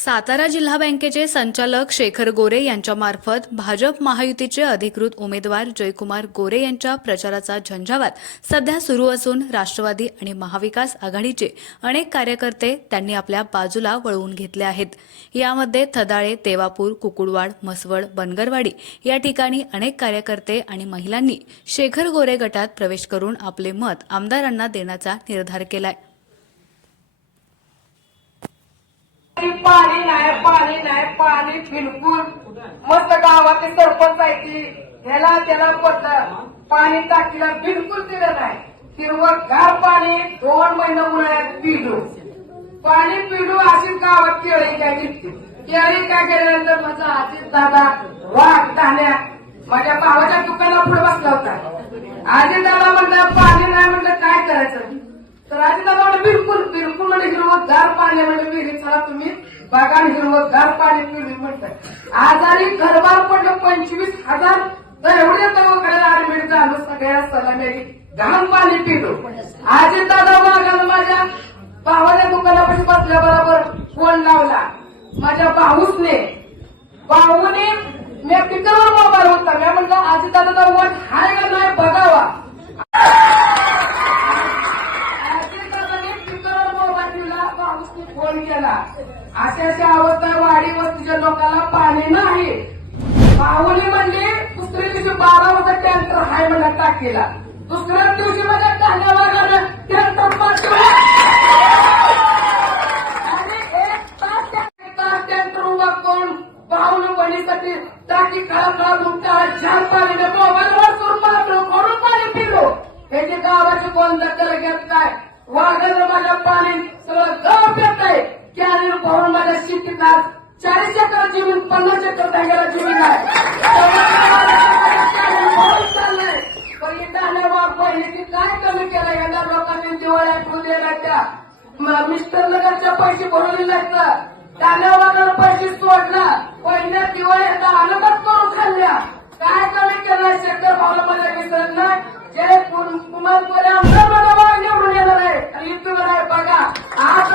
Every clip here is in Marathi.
सातारा जिल्हा बँकेचे संचालक शेखर गोरे यांच्यामार्फत भाजप महायुतीचे अधिकृत उमेदवार जयकुमार गोरे यांच्या प्रचाराचा झंझावात सध्या सुरू असून राष्ट्रवादी आणि महाविकास आघाडीचे अनेक कार्यकर्ते त्यांनी आपल्या बाजूला वळवून घेतले आहेत। यामध्ये थदाळे, तेवापूर, कुकुडवाड, म्हसवड, बनगरवाडी या ठिकाणी अनेक कार्यकर्ते आणि महिलांनी शेखर गोरे गटात प्रवेश करून आपले मत आमदारांना देण्याचा निर्धार केलाय। पाणी नाही बिलकुल मस्त गावाचे सरपंच आहे ती ह्याला त्याला पडलं पाणी टाकीला बिलकुल दिलं नाही। हिरवगार पाणी 2 महिने उन्हाळ्यात पिलो पाणी पिलो अशी गावात केळी काय घेतली। केळी काय केल्यानंतर माझा आजी दादा वाघ धान्या माझ्या भावाच्या दुकानात पुढे बसला होता। आजी दादा म्हणलं पाणी नाही म्हणलं काय करायचं तर आजी दादा म्हणलं बिलकुल म्हणजे हिरवगार पाणी म्हणजे विहिरी चला तुम्ही बघा हिरवगार पाणी पिली म्हणतात। आजारी घरबार पडलं 25,000 तर एवढे दवाखान्यात ऍडमिट झालो सगळ्या सलामी घाण पाणी पिलो। आजी दादा वाघाला माझ्या भावाच्या दुकानापाशी बसल्याबरोबर फोन लावला माझ्या भाऊने मी पिकावर मोबाईल होता मी म्हणलं आजी दादा वाट हाय का नाही बघावा। फोन केला अशा अवस्था वाडी वस्तीच्या लोकांना पाणी नाही। भाऊनी म्हणली दुसऱ्या दिवशी 12 वाजता टँकर हाय म्हणला टाकीला। दुसऱ्या दिवशी माझ्या कांद्यावर टँकर पाठवला आणि 1 तास टँकर उभा करून भाऊने पाणीसाठी टाकी खळा तुमच्या छान पाणी मोबाईलवर करून पाठवलं करून पाणी पिलो। याची गावाची कोण दखल घेत काय वाघाला माझ्या पाणी सगळं गाव पेट आहे कॅनेल भरून माझ्या शेतीत आज 40 एकर जमीन 50 एकर जागेला जमीन आहे चाललंय। पण इथं वाघ बहिणी काय कमी केलं यांना लोकांनी दिवाळ्या ठेवून दिल्या त्या मिस्टर नगरच्या पैसे भरून दिल्या त्याने वाघाला पैसे सोडला पहिल्या दिवाळ्या अलगत करून खाल्ल्या काय कमी केलं शेखर भाऊला माझ्या विसरत नाही जय कुमार गोरे आमदार माझा वाघ निवडून येणार आहे आणि इथून आहे बघा आज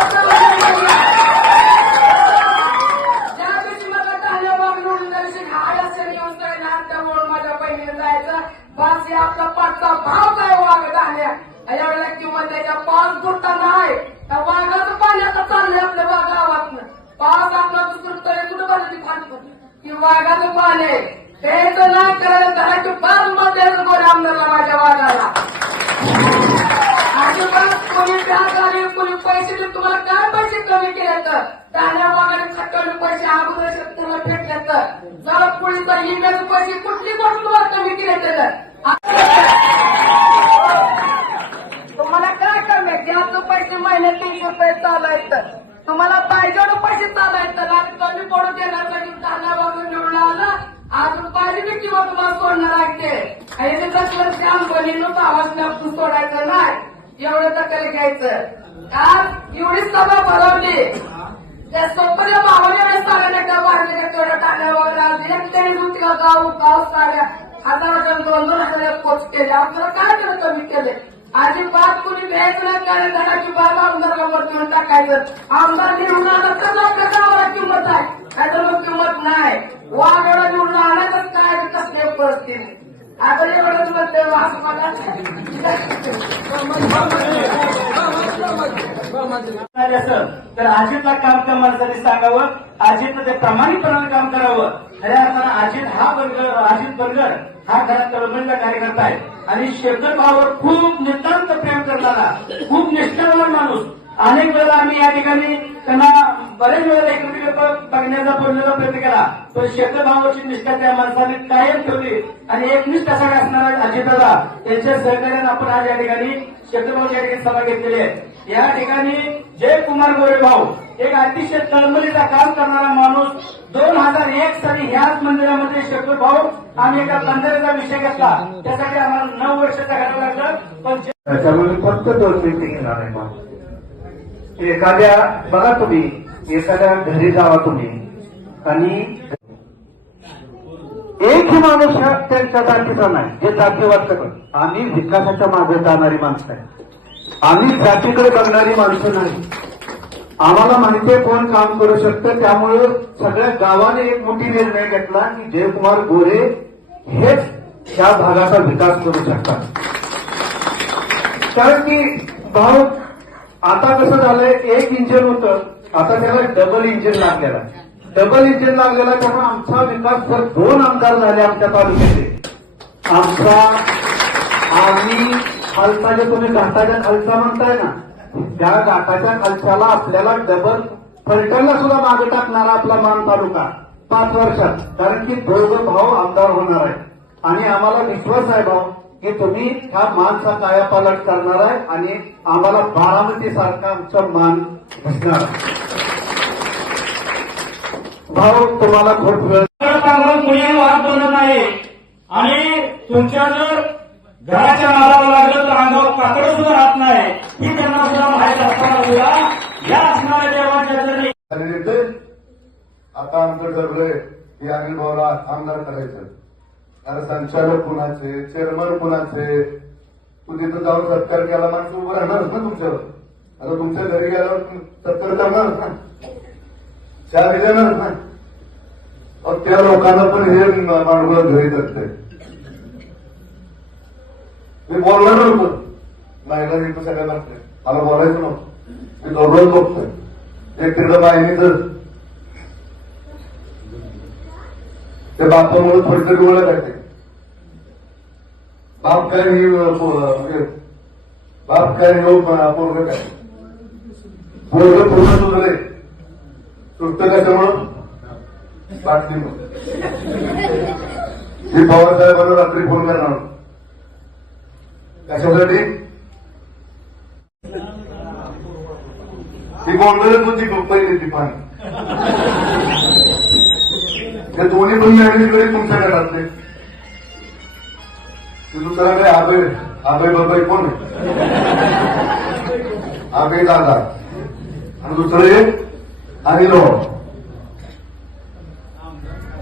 ज्या दिवशी मला चांगल्या वाघ निवडून जायची हाय असेल व्यवसाय ना त्यामुळे माझ्या बहिणीने जायचं बस हे आपला पाठचा भाव काय वाघ धान्या एवढ्या किंमत त्याच्या 5 फुटा नाही त्या वाघाचं पाणी आता चाललंय आपल्या गावातनं 5 आपला दुसरं तरी कुठं बरं खात की वाघाचं पाणी द्यायचं नाही करायला धरायचं 5 मत द्यायचं गोऱ्या आमदारला माझ्या वाघाला। अजिबात कोणी त्याग आले कोणी पैसे तुम्हाला काय पैसे कमी केले तर त्याने वाघाने खटवले पैसे अगोदर शेतकऱ्याला भेटले तर जरा पोलिसांना हिंगाचे पैसे कुठली गोष्ट तुम्हाला कमी केले तर तुम्हाला काय कमी घ्यायचं पैसे महिन्यात 300 रुपये चालायचं तुम्हाला पाहिजे पैसे चालायचं आणि कमी पडू देण्यासाठी धान्या वागून निवडून आला अजून पाहिजे किंवा तुम्हाला सोडणार लागते आणि कसलं श्याम बहिणीनं आवाज आपण सोडायचं नाही एवढं दखल घ्यायचं। आज एवढी सभा भरवली त्या सोपऱ्या भावाने साड्या वाढल्या तेवढ्या टाळ्या वगैरे एकट्याने दुसऱ्या गाव साड्या हजाराच्या 2,000 पोच केले आपल्याला काय केलं कमी केले अजिबात कुणी घ्यायचं नाही कारण घराची बाग आमदारला वरती टाकायचं आमदार निवडून आला तर आपल्या गावाला किंमत आहे नाहीतर मग किंमत नाही वाघ एवढा निवडून आणायचं काय कसल्या परिस्थिती आता एवढंच म्हणते असं मला तर अजितला काम त्या माणसाने सांगावं अजितनं ते प्रामाणिकपणाने काम करावं। खऱ्या अर्थानं अजित बनगर हा खरा तळमळीचा कार्यकर्ता आहे आणि शेखर भावावर खूप नितांत प्रेम करणारा खूप निष्ठावान माणूस। अनेक वेळेला आम्ही या ठिकाणी त्यांना बरेच वेळेला एकत्र बघण्याचा बोलण्याचा प्रयत्न केला पण शेखर भावाची निष्ठा त्या माणसाने कायम ठेवली आणि एकनिष्ठ असा असणारा अजितदादा यांच्या सहकार्याने आपण आज या ठिकाणी शेखर भाऊ या ठिकाणी सभा घेतलेली आहे। या ठिकाणी जयकुमार गोरे भाऊ एक अतिशय तळमळीचा काम करणारा माणूस 2001 साली ह्याच मंदिरामध्ये शेखर भाऊ आम्ही एका बंधाऱ्याचा विषय घेतला त्यासाठी आम्हाला 9 वर्षाचा घालावं लागलं पण त्याच्यामध्ये फक्त 2 मिनिटं घेणार आहे मग एखाद्या बघा तुम्ही एखाद्या घरी जावा तुम्ही आणि एकही माणूस त्यांच्या जातीचा नाही जे जातीवाद करत आम्ही विकासाच्या मागे जाणारी माणसं आहे आम्ही जातीकडे बघणारी माणसं नाही। आम्हाला माहिती आहे कोण काम करू शकतं, त्यामुळे सगळ्या गावाने एक मोठी निर्णय घेतला की जयकुमार गोरे हेच त्या भागाचा विकास करू शकतात. कारण की भाऊ आता कसं झालंय, एक इंजिन होतं, आता त्याला डबल इंजिन लागलेला आहे. डबल इंजिन लागलेला आहे, त्यामुळे आमचा विकास जर 2 आमदार झाले आमच्या तालुक्याचे, आम्ही खालचा जे तुम्ही घाटाच्या खालचा म्हणताय ना, त्या घाटाच्या खालच्याला आपल्याला डबल फलटणला सुद्धा मागे टाकणारा आपला मान तालुका 5 वर्षात. कारण की दोघं भाऊ आमदार होणार आहे आणि आम्हाला विश्वास आहे भाऊ की तुम्ही ह्या मानचा कायापालट करणार आहे आणि आम्हाला बारामती सारखा आमचा मान दिसणार आहे. भाऊ तुम्हाला खूप वेळ कुणी वाद बनत नाही आणि तुमच्या जर घराच्या नादाला लागलं तर अंगावर काकड सुद्धा राहत नाही ही त्यांना सुद्धा माहीत असताना सुद्धा या असणाऱ्या देवाच्या जरी आता आमचं ठरलंय की अनिल भाऊला आमदार करायचं. कारण संचालक कुणाचे, चेअरमन कुणाचे, तू तिथं जाऊन सत्कार केला माणसं उभं राहणारच ना तुमच्यावर. आता तुमच्या घरी गेल्यावर सत्कार करणारच ना, चहा देणारच ना. त्या लोकांना पण हे मांडवळ घरी करते. मी बोलणार नव्हतं, महिला इथं सगळ्या लागते, मला बोलायचं नव्हतं. मी दररोज बघतोय एक तिकडं बाईने जर ते बापामुळे थोडी तरी ओळख आहे. बाप काय ही बाप काय पोरग काय पोरग पूर्ण सुधरे सुस्त कशामुळं बाटली मी पवार साहेबांना रात्री फोन करणार कशासाठी ती गोंधळच होती पहिली ती पाणी हे दोन्ही पण मॅनेजकडे तुमच्या घरातले. दुसरा काय आबे बाबाई कोण आहे, आबे दादा आणि दुसरे अनिल भाऊ.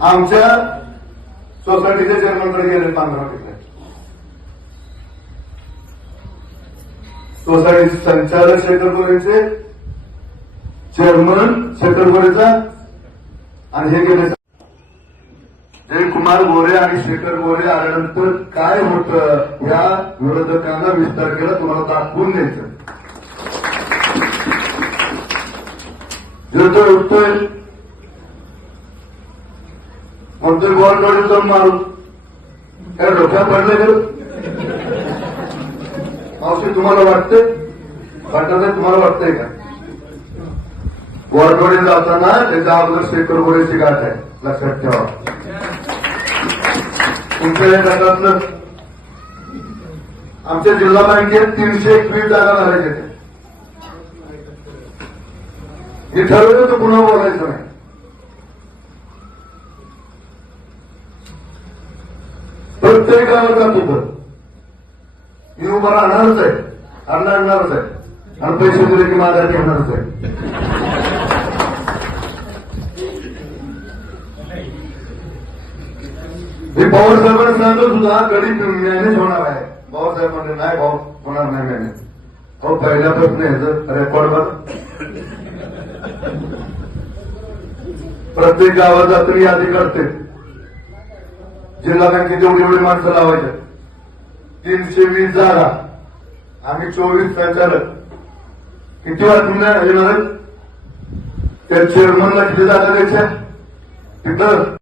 आमच्या सोसायटीच्या चेअरमनकडे गेले 15 टक्के. सोसायटी संचालक शेखर गोरेचे, चेअरमन शेखर गोरेचा आणि हे गेले जयकुमार गोरे आणि शेखर गोरे आल्यानंतर काय होतं या विरोधकांना विस्तार केला तुम्हाला दाखवून द्यायचं. जिरतोय उठतोय म्हणतोय गोरडोळे जाऊन मारू काय डोक्यात पडलं गेलं. मावशी तुम्हाला वाटतंय वाटत तुम्हाला वाटतंय का गोरडोळे जाताना त्याच्या अगोदर शेखर गोरेची गाठ आहे लक्षात ठेवा. तुमच्या या गटातलं आमच्या जिल्हा बँकेत 321 जागा भरायच्या. हे ठरवलं तर पुन्हा बोलायचं नाही. प्रत्येक गावात जातो तर मी उभा राहणारच आहे, आणणारच आहे आणि पैसे दिले की माझ्या घेणारच आहे. मी पवार साहेबांना सांगतो सुद्धा कधी मॅनेज होणार आहे. पवार साहेब म्हणजे नाही भाऊ होणार नाही मॅनेज. हो पहिल्यापासून यायचं रेकॉर्ड बघ. प्रत्येक गावात जातो यादी करते जिल्हा बँकेत एवढी माणसं लावायच्या. 320 जागा आम्ही 24 संचालक किती वाटून येणार त्या चेअरमनला किती जागा द्यायच्या तिथं